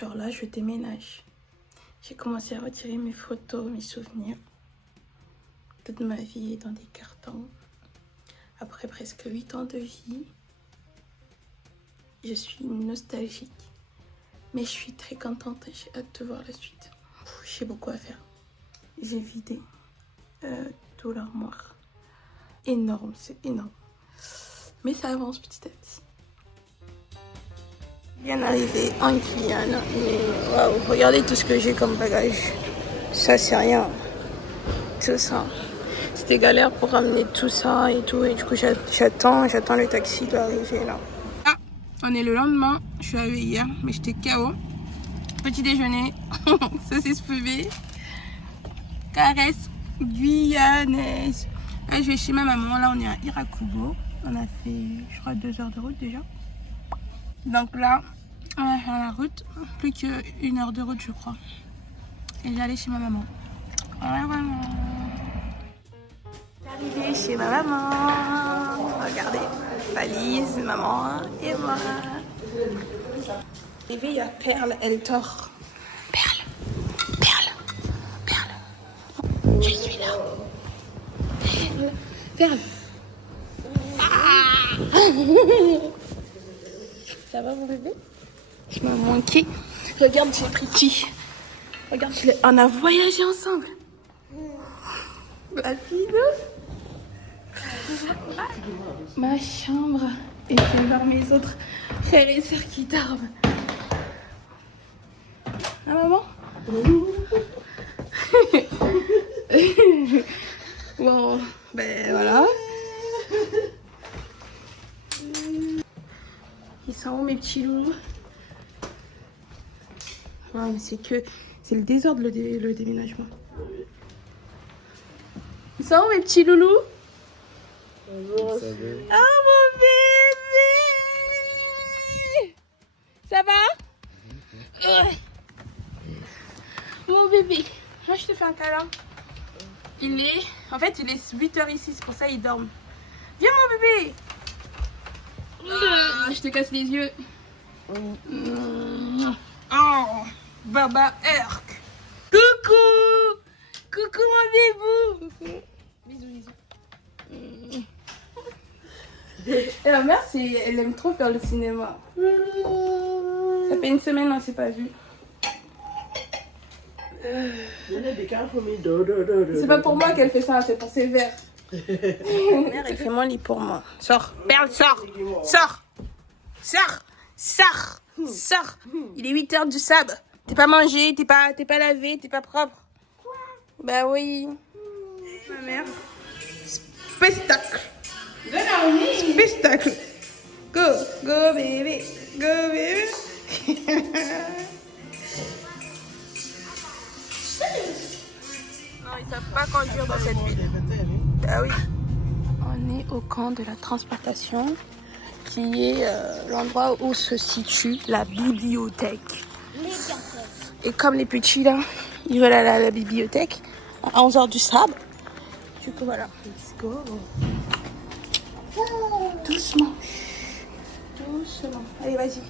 Genre là, je déménage. J'ai commencé à retirer mes photos, mes souvenirs. Toute ma vie est dans des cartons. Après presque 8 ans de vie, je suis nostalgique. Mais je suis très contente et j'ai hâte de voir la suite. J'ai beaucoup à faire. J'ai vidé tout l'armoire. Énorme, c'est énorme. Mais ça avance petit à petit. Bien arrivé en Guyane. Mais waouh, regardez tout ce que j'ai comme bagage. Ça, c'est rien. Tout ça. C'était galère pour ramener tout ça et tout. Et du coup, j'attends le taxi d'arriver là. Ah, on est le lendemain. Je suis arrivée hier, mais j'étais KO. Petit déjeuner, saucisse fumée, caresse guyanaise. Là, je vais chez ma maman. Là, on est à Irakubo. On a fait, je crois, 2 heures de route déjà. Donc là, on va faire la route. Plus qu'1 heure de route, je crois. Et j'allais chez ma maman. Voilà. Arrivé chez ma maman. Regardez, valise, maman et moi. Arrivé, il y a Perle, elle dort. Perle. Je suis là. Perle. Ah. Ça va mon bébé? Je m'as manqué. Regarde, j'ai pris qui? Regarde, on a voyagé ensemble. La fille ma chambre. Et je vais voir mes autres frères et sœurs qui dorment. Ah maman? Bon, ben voilà. Ils sont où mes petits loulous? Ouais, mais c'est le désordre le déménagement. Ils sont où mes petits loulous? Bonjour. Oh mon bébé! Ça va? Mon bébé, moi je te fais un câlin. En fait il est 8h ici, c'est pour ça ils dorment. Viens mon bébé! Je te casse les yeux. Oh, Baba Herc. Coucou! Coucou mon bébou! Bisous. Et ma mère, elle aime trop faire le cinéma. Ça fait 1 semaine, on s'est pas vu. C'est pas pour moi qu'elle fait ça, c'est pour ses verres. Ma mère, elle fait mon lit pour moi. Sors, Perle, sors. Il est 8h du sab. T'es pas mangé, t'es pas lavé, t'es pas propre. Bah oui. Ma mère. Spectacle. Spectacle. Go bébé. Non, ils savent pas conduire dans cette ville. Ah oui. On est au camp de la transplantation, qui est l'endroit où se situe la bibliothèque. Et comme les petits là, ils veulent aller à la bibliothèque à 11h du sable. Du coup voilà. Let's go. Doucement. Allez, vas-y.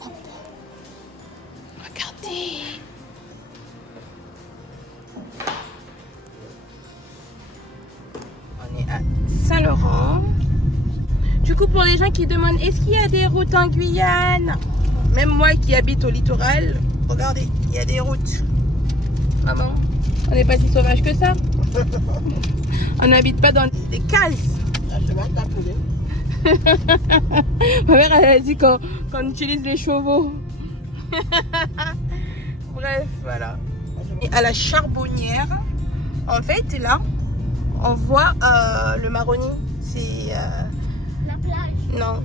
Hop. Regardez. On est à Saint-Laurent. Du coup, pour les gens qui demandent est-ce qu'il y a des routes en Guyane? Même moi qui habite au littoral, regardez, il y a des routes. Maman, on n'est pas si sauvage que ça. On n'habite pas dans des cases. Ma mère, elle a dit qu'on utilise les chevaux. Bref, voilà. Et à la Charbonnière, en fait, là, on voit le Maroni. C'est la plage. Non,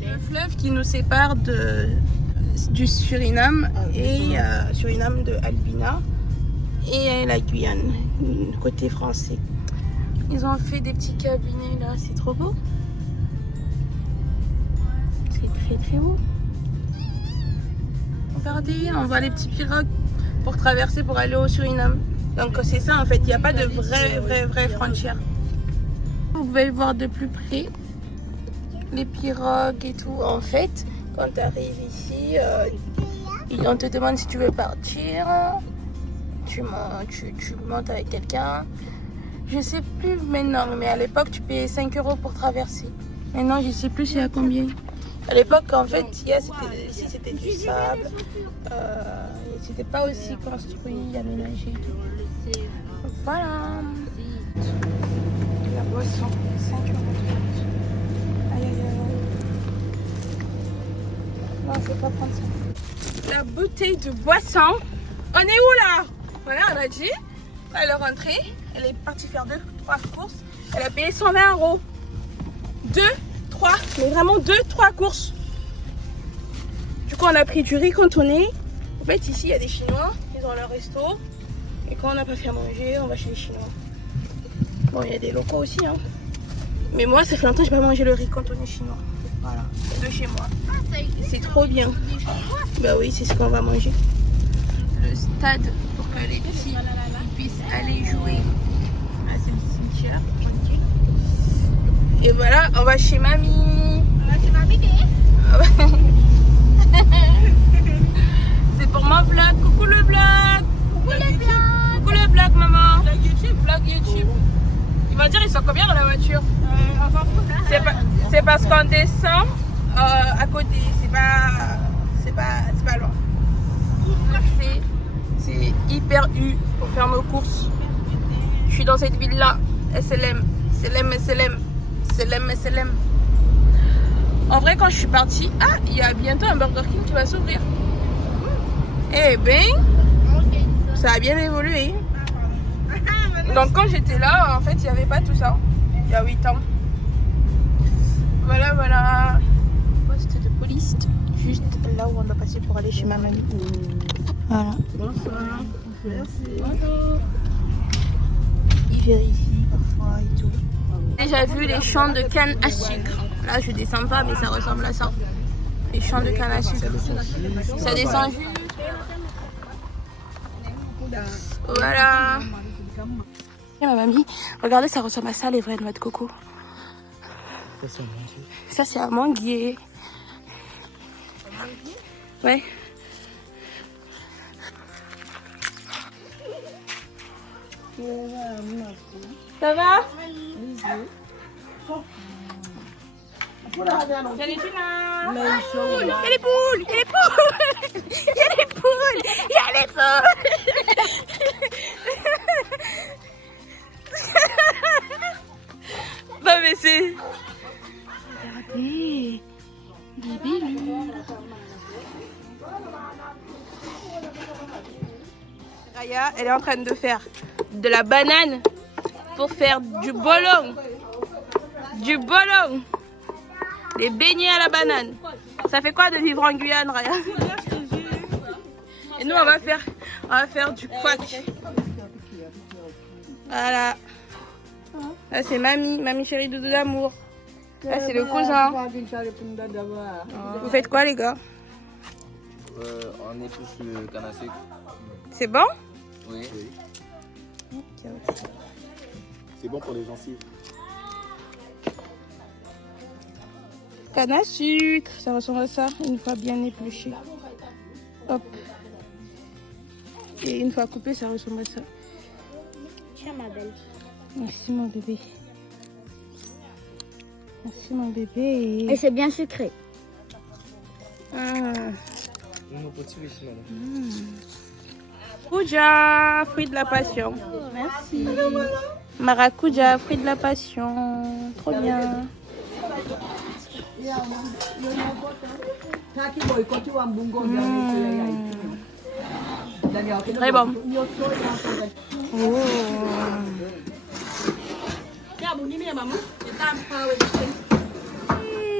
le fleuve qui nous sépare du Suriname et Suriname de Albina et la Guyane, côté français. Ils ont fait des petits cabinets là, c'est trop beau. C'est très beau. Regardez, on voit les petits pirogues pour traverser pour aller au Suriname. Donc c'est ça en fait, il n'y a pas de vraie frontière. Vous pouvez voir de plus près les pirogues et tout. En fait, Quand tu arrives ici, on te demande si tu veux partir. Tu montes avec quelqu'un. Je sais plus maintenant, mais à l'époque, tu payais 5 € pour traverser. Maintenant, je sais plus c'est à combien. À l'époque, en fait, ici, c'était du sable. C'était pas aussi construit, aménagé et tout. Voilà. La boisson, 5 €. Aïe, aïe, aïe. Non, je vais pas prendre ça. La bouteille de boisson. On est où là? Voilà, on a dit. Elle est rentrée. Elle est partie faire 2-3 courses. Elle a payé 120 €. 2-3, mais vraiment 2-3 courses. Du coup, on a pris du riz cantonné. En fait, ici, il y a des Chinois. Ils ont leur resto. Et quand on n'a pas fait à manger, on va chez les Chinois. Bon, il y a des locaux aussi. Hein. Mais moi, ça fait longtemps que je n'ai pas mangé le riz cantonné chinois. Voilà, c'est de chez moi. C'est trop bien. Bah oui, c'est ce qu'on va manger. Le stade pour que les petits puissent aller jouer. Là, c'est le cimetière. Et voilà, on va chez mamie. On va chez mamie. C'est pour mon vlog. Coucou le vlog. Coucou le vlog. Coucou le vlog, maman. Vlog YouTube. Il va dire ils sont combien dans la voiture? C'est parce qu'on descend à côté. C'est pas loin. C'est hyper U pour faire nos courses. Je suis dans cette ville là. SLM. En vrai, quand je suis partie, il y a bientôt un Burger King qui va s'ouvrir. Eh ben, ça a bien évolué. Donc quand j'étais là, en fait, il n'y avait pas tout ça. Il y a 8 ans. Voilà. Poste de police. Juste là où on doit passer pour aller chez ma mamie. Voilà. Bonsoir. Merci. Bonjour. Ils vérifient parfois et tout. J'ai déjà vu les champs de canne à sucre. Là, je descends pas, mais ça ressemble à ça. Les champs de canne à sucre. Ça descend juste. Voilà. Et ma mamie, regardez, ça ressemble à ça, les vraies noix de coco. Ça, c'est un manguier. Ouais. Ça va? Il y a les tunas. Il y a les poules. Non mais c'est... Regardez, des bélules. Raya, elle est en train de faire de la banane pour faire du bolong. Des beignets à la banane. Ça fait quoi de vivre en Guyane, Raya? Et nous, on va faire du couac. Voilà. Là, c'est mamie chérie doudou d'amour. Là, c'est le cousin. Vous faites quoi, les gars? On épluche le canne à sucre. C'est bon? Oui. C'est bon pour les gencives. Canne à sucre, ça ressemble à ça, une fois bien épluché. Hop. Et une fois coupé, ça ressemble à ça. Tiens, ma belle. Merci mon bébé. Merci mon bébé. Et c'est bien sucré. Maracuja, fruit de la passion. Merci. Maracuja, fruit de la passion. Trop bien. Très bon. Oh.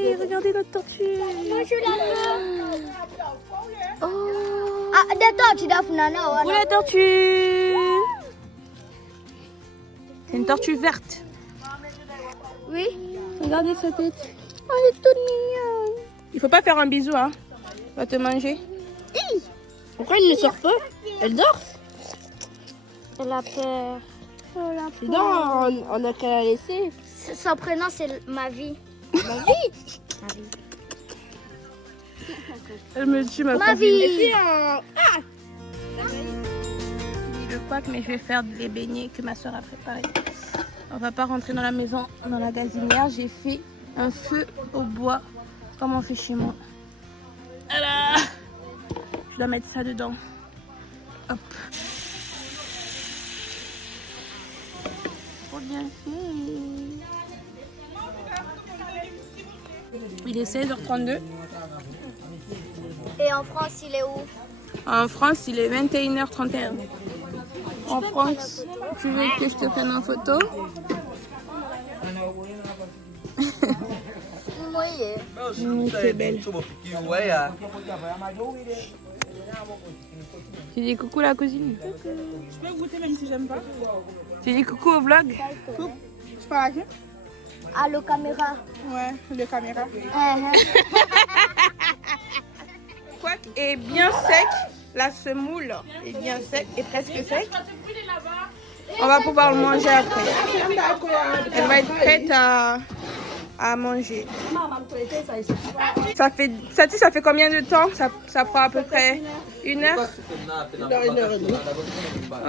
Hey, regardez notre tortue. Oh. Ah, des tortues d'Afnana. Où la tortue? C'est une tortue verte. Oui. Regardez sa tête. Oh, elle est toute mignonne. Il faut pas faire un bisou, hein. Va te manger. Pourquoi elle ne sort pas? Elle dort. Elle a peur. Non, on a qu'à la laisser. Son prénom, c'est ma vie. Ma vie. Elle me tue ma Ma copine. vie. Le pack, mais je vais faire des beignets que ma soeur a préparé. On va pas rentrer dans la maison, dans la gazinière. J'ai fait un feu au bois, comme on fait chez moi. Voilà. Je dois mettre ça dedans. Hop. Trop bien fait. Il est 16h32. Et en France, il est où? En France, il est 21h31. En France, tu veux que je te prenne en photo? Oui. C'est belle. Tu dis coucou la cousine? Je peux goûter même si j'aime pas. Tu dis coucou au vlog? Je parle à qui? Allô, caméra. Ouais, le caméra. Quack est bien sec. La semoule est bien sec et presque sec. On va pouvoir le manger après. Elle va être prête à manger. Ça fait combien de temps? Ça prend à peu près 1 heure?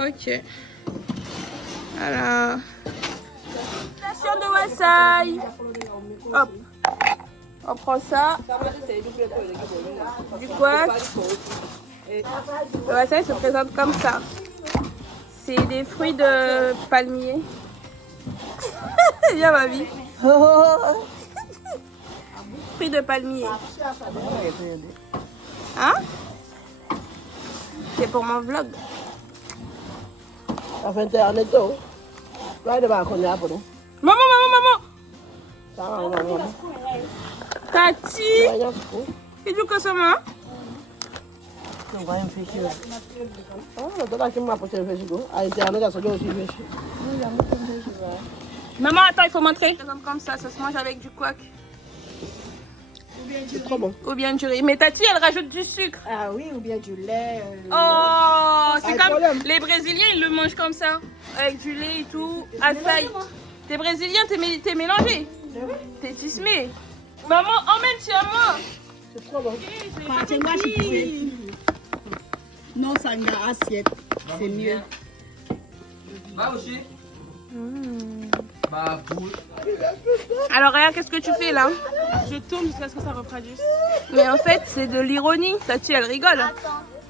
Ok. Voilà. Station de Wassaï. Hop. On prend ça. Du quack. Le Wassaï se présente comme ça. C'est des fruits de palmier. Viens ma vie. Fruits de palmier. Hein? C'est pour mon vlog. Maman. Tati. Et du coup, ça va? Maman, attends, il faut montrer. Comme ça se mange avec du quack. C'est trop bon. Ou bien du riz. Mais Tati, elle rajoute du sucre. Ah oui, ou bien du lait. Oh, c'est comme problème. les Brésiliens, ils le mangent comme ça. Avec du lait et tout. Açaï. T'es Brésilien, t'es mélangé. T'es tismé. Maman, emmène-moi. C'est trop bon. Non, ça une assiette. C'est mieux. Alors regarde, qu'est-ce que tu fais là? Je tourne jusqu'à ce que ça refroidisse. Mais en fait, c'est de l'ironie. Tati, elle rigole.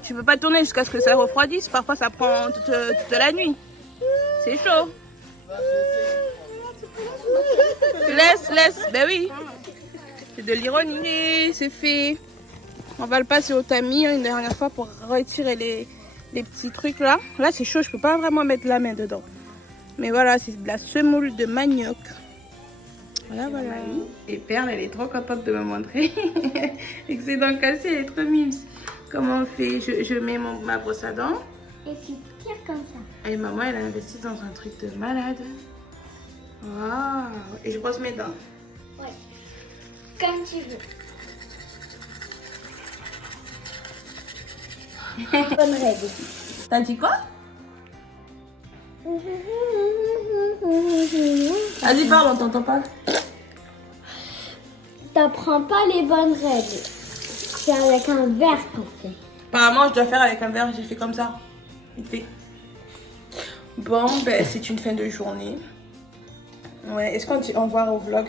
Tu peux pas tourner jusqu'à ce que ça refroidisse. Parfois, ça prend toute la nuit. C'est chaud. Laisse. Ben oui. C'est de l'ironie. C'est fait. On va le passer au tamis une dernière fois pour retirer les petits trucs là. Là, c'est chaud. Je peux pas vraiment mettre la main dedans. Mais voilà, c'est de la semoule de manioc. Voilà. Et Perle, elle est trop contente de me montrer. Excédent cassé, elle est trop mimes. Comment on fait? Je mets ma brosse à dents. Et tu tires comme ça. Et maman, elle a investi dans un truc de malade. Waouh! Et je brosse mes dents. Ouais. Comme tu veux. Bonne règle. T'as dit quoi? Vas-y, parle, on t'entend pas. T'apprends pas les bonnes règles. C'est avec un verre qu'on fait. Apparemment, je dois faire avec un verre, j'ai fait comme ça. Vite fait. Bon, ben, c'est une fin de journée. Ouais, est-ce qu'on dit au revoir au vlog?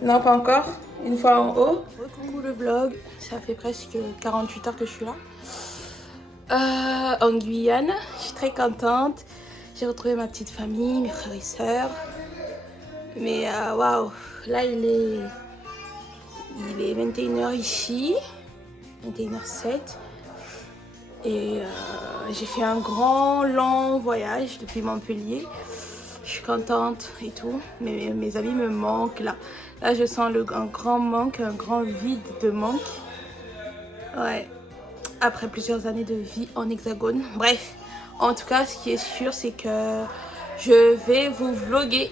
Non, pas encore. Une fois en haut. Coucou le vlog. Ça fait presque 48 heures que je suis là. En Guyane. Je suis très contente. J'ai retrouvé ma petite famille, mes frères et sœurs. Mais waouh, là il est 21h ici. 21h07. Et j'ai fait un grand, long voyage depuis Montpellier. Je suis contente et tout. Mais mes amis me manquent là. Là, je sens un grand manque, un grand vide de manque. Ouais. Après plusieurs années de vie en hexagone. Bref. En tout cas, ce qui est sûr, c'est que je vais vous vlogger.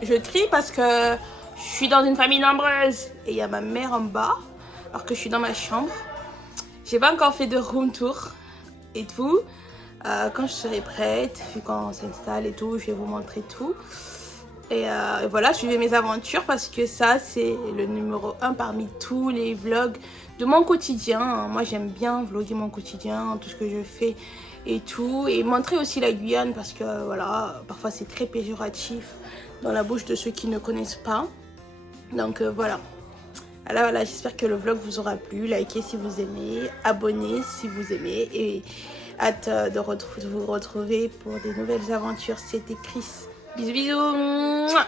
Je trie parce que je suis dans une famille nombreuse. Et il y a ma mère en bas. Alors que je suis dans ma chambre. J'ai pas encore fait de room tour et tout. Quand je serai prête, vu qu'on s'installe et tout, je vais vous montrer tout. Et voilà, suivez mes aventures parce que ça, c'est le numéro 1 parmi tous les vlogs de mon quotidien. Moi, j'aime bien vlogger mon quotidien, tout ce que je fais et tout. Et montrer aussi la Guyane parce que, voilà, parfois c'est très péjoratif dans la bouche de ceux qui ne connaissent pas. Donc, voilà. Alors voilà, j'espère que le vlog vous aura plu. Likez si vous aimez, abonnez si vous aimez. Et hâte de vous retrouver pour des nouvelles aventures. C'était Chris. Bisous bisous. Mouah.